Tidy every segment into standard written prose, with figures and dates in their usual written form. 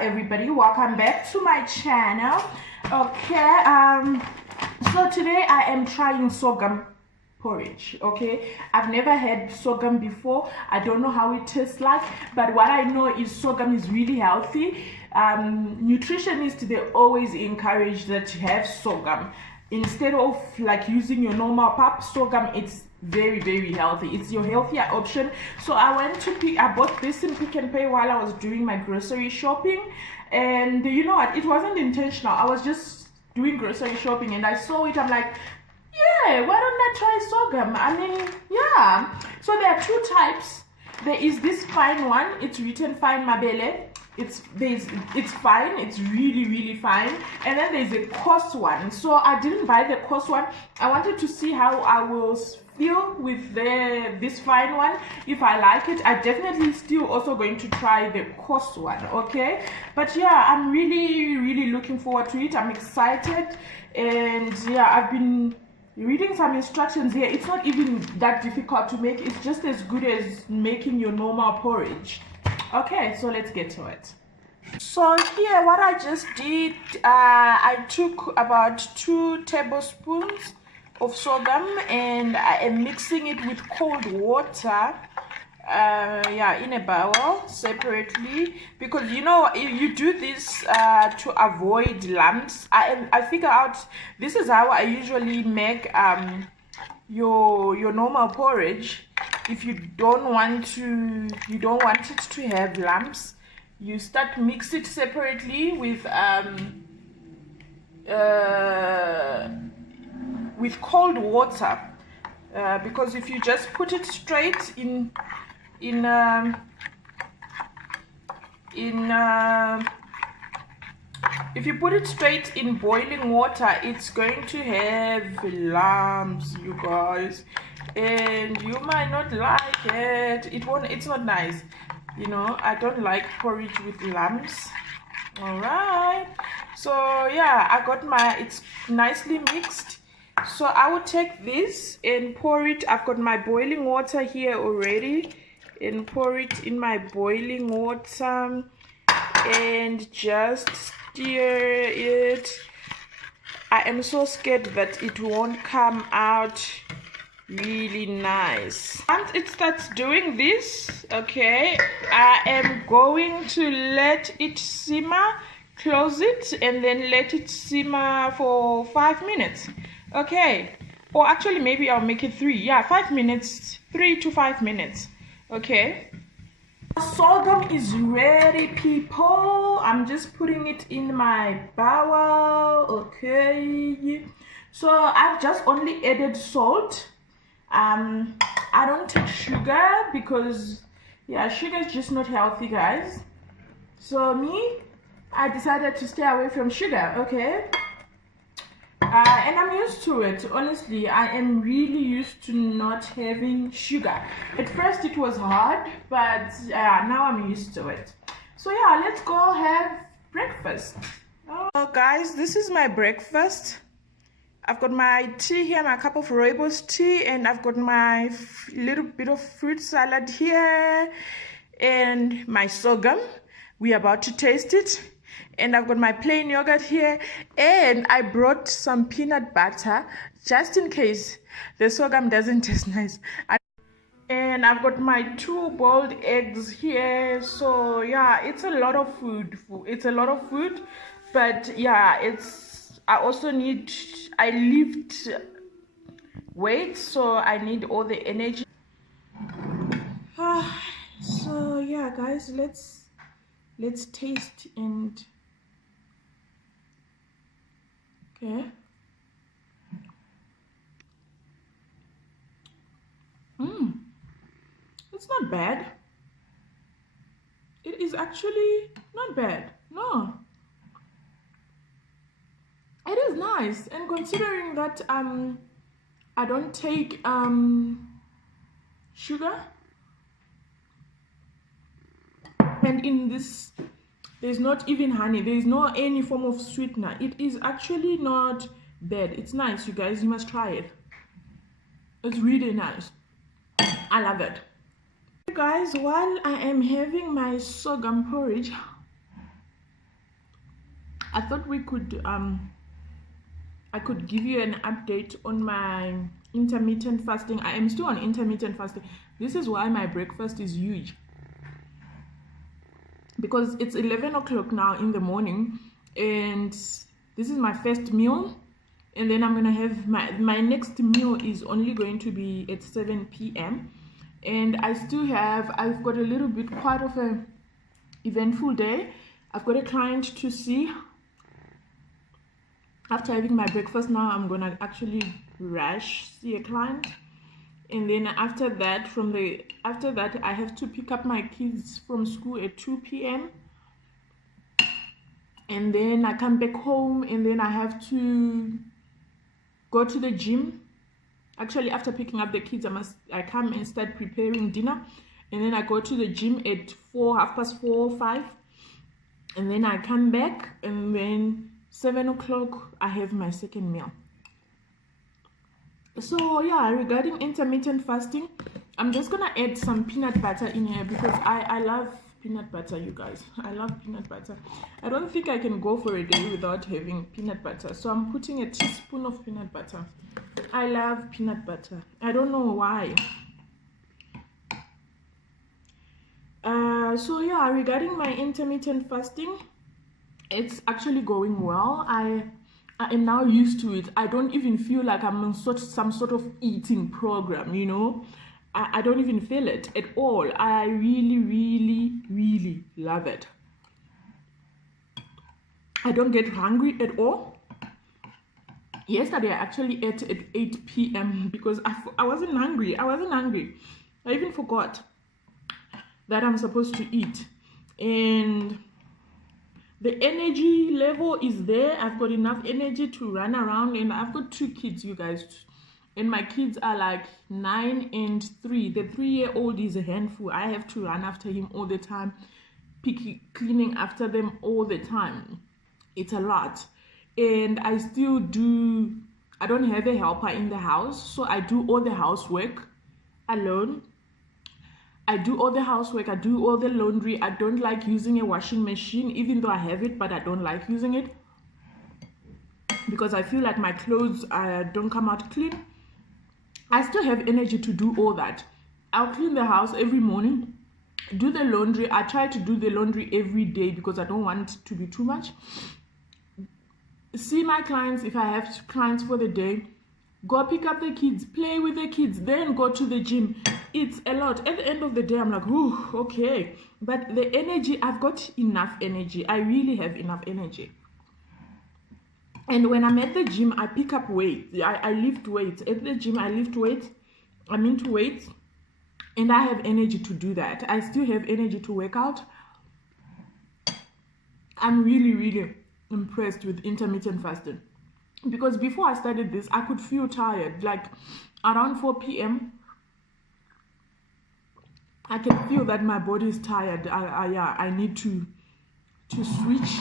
everybody, welcome back to my channel. Okay, so today I am trying sorghum porridge. Okay, I've never had sorghum before. I don't know how it tastes like, but what I know is sorghum is really healthy. Nutritionists, they always encourage that you have sorghum instead of like using your normal pap. Sorghum, it's very healthy. It's your healthier option. So I bought this in Pick and Pay while I was doing my grocery shopping, and you know what, it wasn't intentional. I was just doing grocery shopping and I saw it. I'm like, yeah, why don't I try sorghum? I mean, yeah. So there are two types. There is this fine one, it's written fine mabele. It's fine, it's really fine. And then there's a coarse one. So I didn't buy the coarse one. I wanted to see how I will feel with this fine one. If I like it, I definitely still also going to try the coarse one. Okay, but yeah, I'm really looking forward to it. I'm excited, and yeah, I've been reading some instructions here. It's not even that difficult to make. It's just as good as making your normal porridge. Okay, so let's get to it. So here, what I just did, I took about 2 tablespoons of sorghum and I am mixing it with cold water, in a bowl separately, because you know you do this to avoid lumps. I figure out this is how I usually make your normal porridge. If you don't want it to have lumps, you start mix it separately with cold water, because if you just put it straight if you put it straight in boiling water, it's going to have lumps, you guys, and you might not like it. It's not nice, you know. I don't like porridge with lumps. All right, so yeah, I got it's nicely mixed. So I will take this and pour it. I've got my boiling water here already, and pour it in my boiling water and just stir it. I am so scared that it won't come out really nice. Once it starts doing this, okay, I am going to let it simmer, close it, and then let it simmer for 5 minutes. Okay, or actually maybe I'll make it 3. Yeah, 5 minutes, 3 to 5 minutes. Okay, sorghum is ready, people. I'm just putting it in my bowl. Okay, so I've just only added salt. I don't take sugar because yeah, sugar is just not healthy, guys. So I decided to stay away from sugar. Okay, and I'm used to it. Honestly, I am really used to not having sugar. At first it was hard, but now I'm used to it. So yeah, let's go have breakfast. So guys, this is my breakfast. I've got my tea here, my cup of rooibos tea, and I've got my little bit of fruit salad here, and my sorghum. We're about to taste it. And I've got my plain yogurt here, and I brought some peanut butter just in case the sorghum doesn't taste nice. And I've got my 2 boiled eggs here. So yeah, it's a lot of food. It's a lot of food, but yeah, I lift weight, so I need all the energy. So yeah, guys, let's taste and okay. It's not bad. It is actually not bad. No, it is nice, and considering that I don't take sugar, and in this there's not even honey, there is no any form of sweetener. It is actually not bad. It's nice, you guys. You must try it. It's really nice. I love it. Guys, while I am having my sorghum porridge, I thought we could I could give you an update on my intermittent fasting. I am still on intermittent fasting. This is why my breakfast is huge, because it's 11 o'clock now in the morning, and this is my first meal, and then I'm gonna have my next meal is only going to be at 7 p.m. and I've got a little bit quite of a eventful day. I've got a client to see. After having my breakfast now, I'm gonna actually rush see a client, and then after that I have to pick up my kids from school at 2 p.m. and then I come back home, and then I have to go to the gym. Actually, after picking up the kids, I come and start preparing dinner, and then I go to the gym at 4:30, 5, and then I come back, and then 7 o'clock I have my second meal. So yeah, regarding intermittent fasting, I'm just gonna add some peanut butter in here because I love peanut butter, you guys. I love peanut butter. I don't think I can go for a day without having peanut butter, so I'm putting a teaspoon of peanut butter. I love peanut butter. I don't know why. So yeah, regarding my intermittent fasting, it's actually going well. I am now used to it. I don't even feel like I'm on some sort of eating program, you know. I don't even feel it at all. I really, really, really love it. I don't get hungry at all. Yesterday I actually ate at 8 p.m. because I wasn't hungry. I even forgot that I'm supposed to eat. And the energy level is there. I've got enough energy to run around, and I've got 2 kids, you guys, and my kids are like 9 and 3. The 3-year-old is a handful. I have to run after him all the time, cleaning after them all the time. It's a lot. And I don't have a helper in the house, so I do all the housework alone. I do all the housework, I do all the laundry. I don't like using a washing machine, even though I have it, but I don't like using it because I feel like my clothes don't come out clean. I still have energy to do all that. I'll clean the house every morning, do the laundry. I try to do the laundry every day because I don't want it to be too much. See my clients if I have clients for the day, go pick up the kids, play with the kids, then go to the gym. It's a lot. At the end of the day, I'm like, ooh, okay. But the energy, I've got enough energy. I really have enough energy. And when I'm at the gym, I pick up weight. I lift weights. At the gym, I lift weights. I'm into weights. And I have energy to do that. I still have energy to work out. I'm really, really impressed with intermittent fasting. Because before I started this, I could feel tired. Like around 4 p.m., I can feel that my body is tired. I need to switch.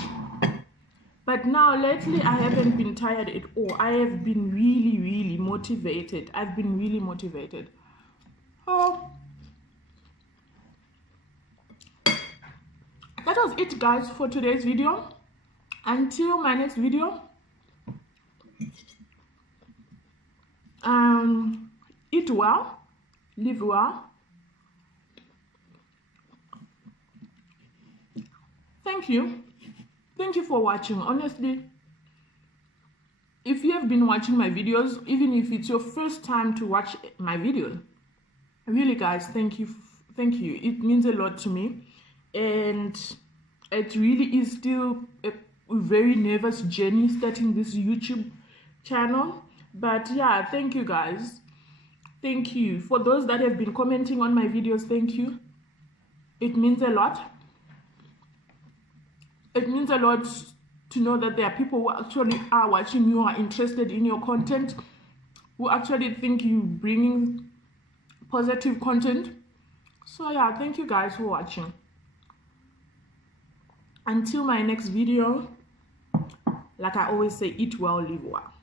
But now lately I haven't been tired at all. I have been really, really motivated. I've been really motivated. Oh, that was it, guys, for today's video. Until my next video, eat well, live well. Thank you for watching. Honestly, if you have been watching my videos, even if it's your first time to watch my videos, really, guys, thank you. It means a lot to me, and it really is still a very nervous journey starting this YouTube channel. But yeah, thank you, guys. Thank you for those that have been commenting on my videos. Thank you. It means a lot. It means a lot to know that there are people who actually are watching you, are interested in your content, who actually think you bringing positive content. So yeah, thank you guys for watching. Until my next video, like I always say, eat well, live well.